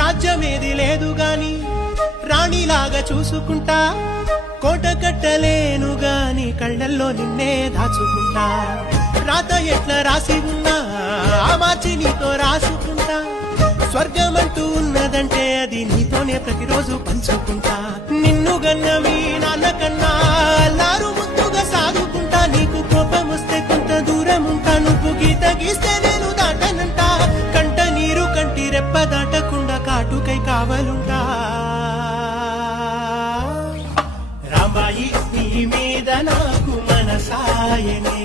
రాజ్యమేది లేదు గాని రాణిలాగా చూసుకుంటా, కోట కట్టలేను గాని కళ్ళల్లో నిన్నే దాచుకుంటా. రాత ఎట్లా రాసి ఉన్నా మార్చి నీతో రాసుకుంటా, స్వర్గమంటూ ఉన్నదంటే అది నీతోనే ప్రతిరోజు పంచుకుంటా. నిన్ను గన్న మీ నాన్న కన్నా అల్లారు ముద్దుగా సాగుకుంటా, నీకు కోపం వస్తే కొంత దూరం ఉంటా, నువ్వు గీత గీస్తే నేను దాటనంట, కంట నీరు కంటి రెప్ప దాటకుండా కాటుకై కావలుంటా. రామాయి నీ మీద నాకు మనసాయని